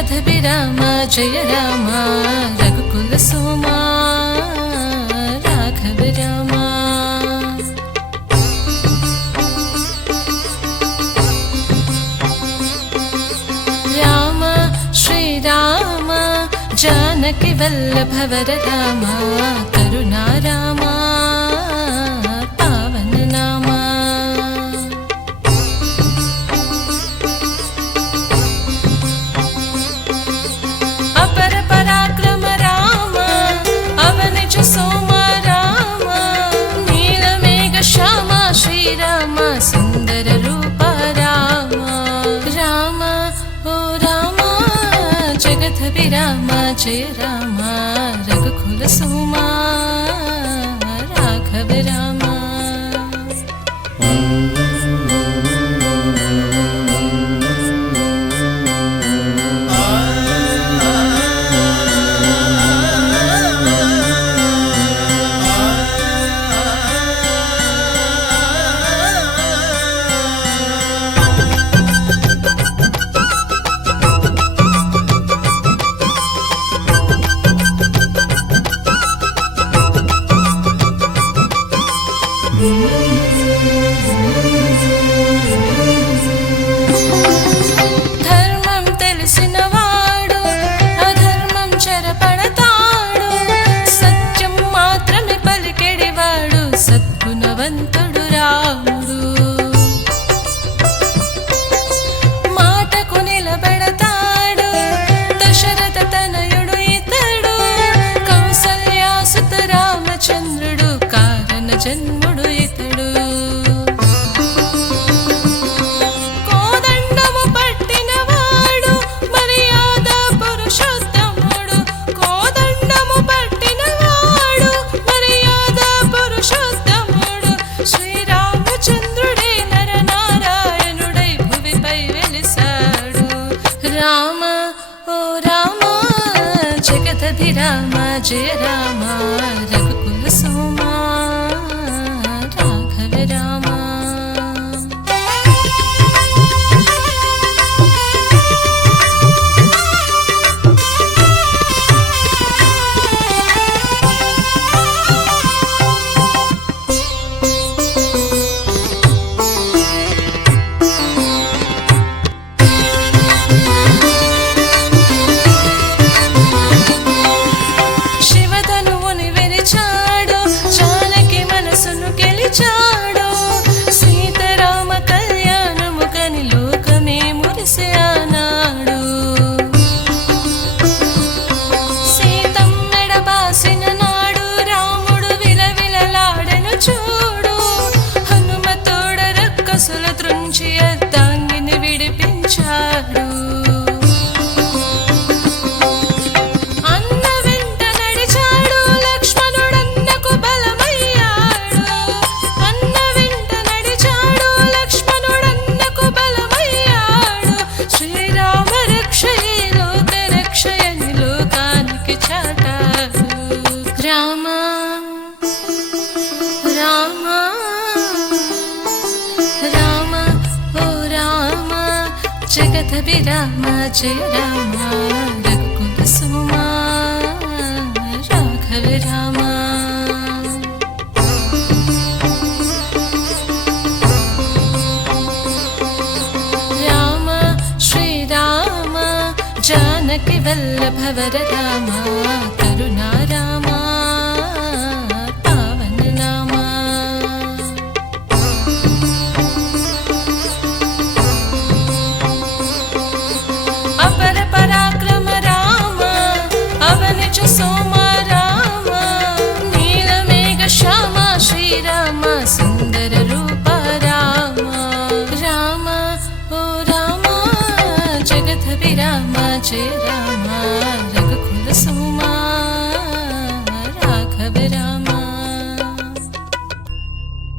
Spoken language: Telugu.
जगदभिराम जय राम रघुकुल सोमा राघव राम। राम श्री राम जानकी वल्लभ वर राम करुणा राम पावन नाम। अपर पराक्रम राम अवनिज सोम राम नील मेघ श्याम श्री राम सुंदर रूप राम। राम ओ राम जगदभिराम जय राम रघुकुल सोमा राघव राम। ధర్మం తెలిసినవాడు అధర్మం చెరపడతాడు సత్యం మాత్రమే పలికెడివాడు సద్గుణవంతుడు రాముడు। మాటకు నిలబెడతాడు దశరథ తనయుడు ఇతడు కౌసల్యాసుత రామచంద్రుడు కారణ జన్ముడు ఇతడు। కోదండము పట్టినవాడు మర్యాద పురుషోత్తముడు కోదండము పట్టినవాడు మర్యాద పురుషోత్తముడు శ్రీరామచంద్రుడే నరనారాయణుడై భువిపై వెలిసాడు। రామ ఓ రామ జగదభిరామ జయ రామ రఘుకుల సోమా రాఘవ రామ। శివధనువుని విరిచాడు జానకి మనసును గెలిచాడు సీతారామ కళ్యాణము కని లోకమే మురిసే ఆనాడు। సీతమ్మెడ బాసిన నాడు రాముడు విలవిలలాడెను చూడు హనుమతోడ రక్కసుల త్రుంచి అర్ధాంగిని విడిపించాడు। అన్న వెంట నడిచాడు లక్ష్మణుడన్నకు బలమయ్యాడు అన్న వెంట నడిచాడు లక్ష్మణుడన్నకు బలమయ్యాడు శ్రీరామ రక్షయే లోక రక్షయని లోకానికి చాటాడు। రామ రామ రామ ఓ రామ జగదభిరామ జయ రామ రఘుకుల సోమా రాఘవ రామ। రామ శ్రీ రామ जानकी वल्लभ वर राम करुणा राम पावन नाम। अपर पराक्रम राम अवनिज सोम राम नील मेघ श्याम श्री राम सुंदर रूप राम। राम ओ राम जगदभिराम जय राम रघुकुल सोमा राघव राम।